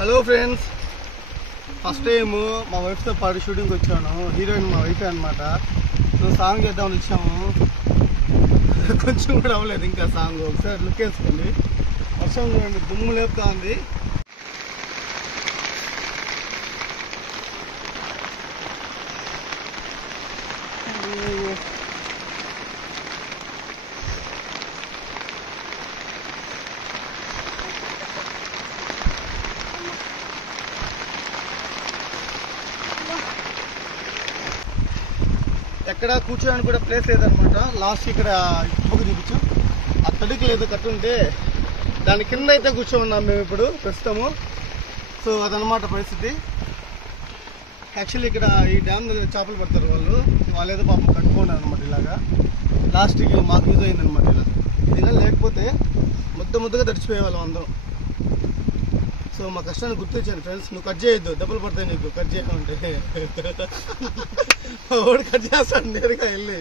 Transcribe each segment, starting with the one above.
Hello friends, first time మా వైఫ్తో పాటు షూటింగ్కి వచ్చాను. హీరోయిన్ మా వైఫే అనమాట. సో సాంగ్ చేద్దామని వచ్చాము. కొంచెం కూడా అవ్వలేదు ఇంకా సాంగ్. ఒకసారి లుక్ వేసుకోండి. వర్షం చూడండి, దుమ్ము లేపుతా ఉంది. ఎక్కడ కూర్చోడానికి కూడా ప్లేస్ లేదనమాట. లాస్ట్ ఇక్కడ ఇటుపక్క చూపించు, ఆ తడికి లేదు కట్టుంటే దాని కింద అయితే కూర్చోన్నాం మేము ఇప్పుడు ప్రస్తుతము. సో అదనమాట పరిస్థితి. యాక్చువల్లీ ఇక్కడ ఈ డ్యామ్ దగ్గర చేపలు పడతారు వాళ్ళు ఏదో పాపం కట్టుకున్నారు అనమాట. ఇలాగా లాస్ట్కి మాకు యూజ్ అయిందనమాట. ఇలా లేకపోతే ముద్దగా తడిచిపోయేవాళ్ళం అందరం. సో మా కష్టాన్ని గుర్తించాను ఫ్రెండ్స్. నువ్వు కట్ చేయొద్దు, దెబ్బలు పడతాయి నీకు కట్ చేయమంటే. వాడు కట్ చేస్తాడు నేరుగా వెళ్ళి.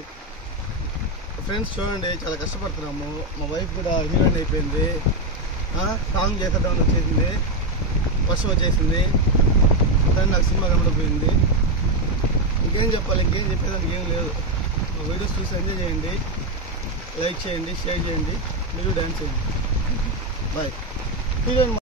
ఫ్రెండ్స్ చూడండి, చాలా కష్టపడుతున్నాము. మా వైఫ్ కూడా హీరోయిన్ అయిపోయింది. సాంగ్ చేసేద్దామని వచ్చేసింది, వర్షం వచ్చేసింది, కానీ నాకు సినిమా కనబడిపోయింది. ఇంకేం చెప్పాలి, ఇంకేం చెప్పేదానికి ఏం లేదు. మా వీడియోస్ చూసి ఎంజాయ్ చేయండి, లైక్ చేయండి, షేర్ చేయండి, మీరు డ్యాన్స్ చేయండి. బాయ్. హీరోయిన్